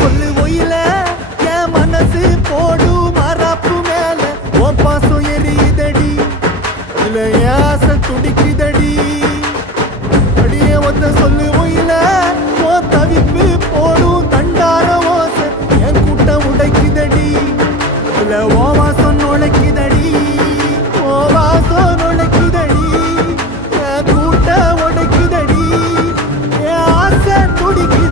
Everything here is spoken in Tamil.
சொல்லு ஒயில என் மனசு போடு மரப்பு மேல ஓ பாசம் எரியுதடி இதுல ஏச துடிக்குதடி அடியே ஒத்த சொல்லு